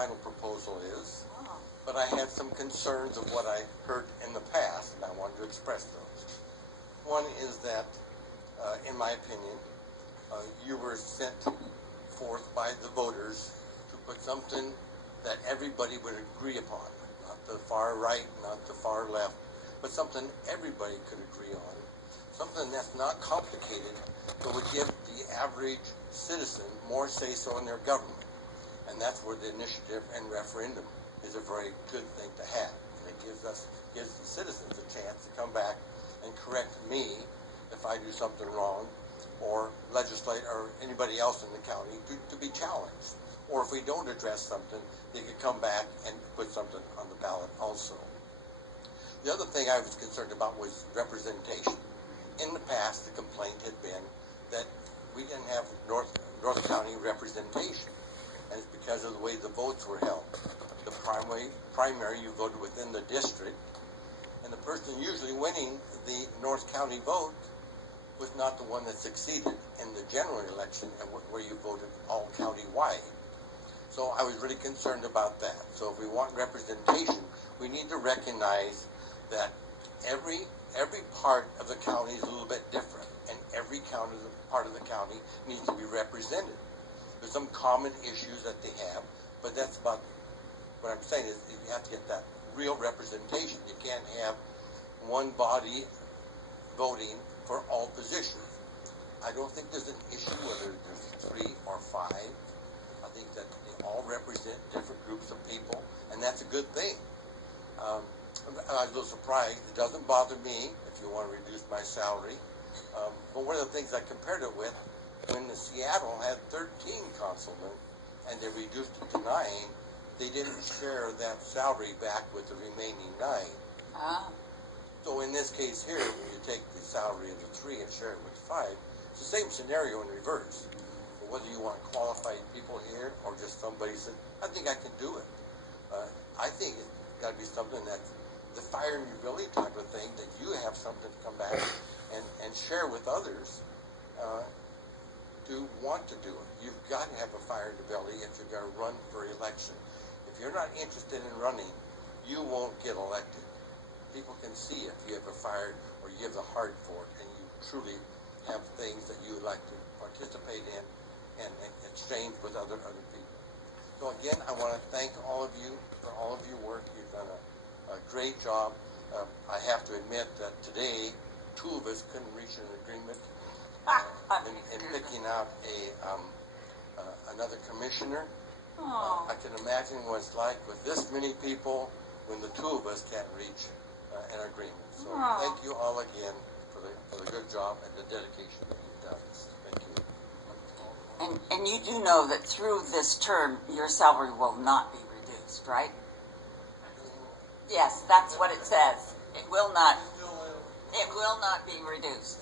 final proposal is, but I had some concerns of what I heard in the past, and I wanted to express those. One is that, in my opinion, you were sent forth by the voters to put something that everybody would agree upon, not the far right, not the far left, but something everybody could agree on, something that's not complicated, but would give the average citizen more say-so in their government. And that's where the initiative and referendum is a very good thing to have. And it gives the citizens a chance to come back and correct me if I do something wrong, or legislate, or anybody else in the county to be challenged. Or if we don't address something, they could come back and put something on the ballot also. The other thing I was concerned about was representation. In the past, the complaint had been that we didn't have North County representation, and it's because of the way the votes were held. The primary you voted within the district, and the person usually winning the North County vote was not the one that succeeded in the general election, and where you voted all county-wide. So I was really concerned about that. So if we want representation, we need to recognize that every part of the county is a little bit different, and every part of the county needs to be represented. There's some common issues that they have, but that's about what I'm saying is you have to get that real representation. You can't have one body voting for all positions. I don't think there's an issue whether there's 3 or 5. I think that they all represent different groups of people, and that's a good thing. I was a little surprised. It doesn't bother me if you want to reduce my salary. But one of the things I compared it with, when the Seattle had 13 councilmen and they reduced it to 9, they didn't share that salary back with the remaining 9. So in this case here, when you take the salary of the 3 and share it with 5, it's the same scenario in reverse. But whether you want qualified people here or just somebody said, I think I can do it. I think it's got to be something that's the fire in your belly type of thing, that you have something to come back and share with others to want to do it. You've got to have a fire in your belly if you're going to run for election. If you're not interested in running, you won't get elected. People can see if you have a fire or you have the heart for it, and you truly have things that you would like to participate in and exchange with other people. So again, I want to thank all of you for all of your work. You've done a great job. I have to admit that today, 2 of us couldn't reach an agreement in picking out another commissioner. I can imagine what it's like with this many people when the 2 of us can't reach an agreement. So thank you all again for the good job and the dedication that you've done. Thank you. And you do know that through this term, your salary will not be reduced, right? Yes, that's what it says. It will not be reduced.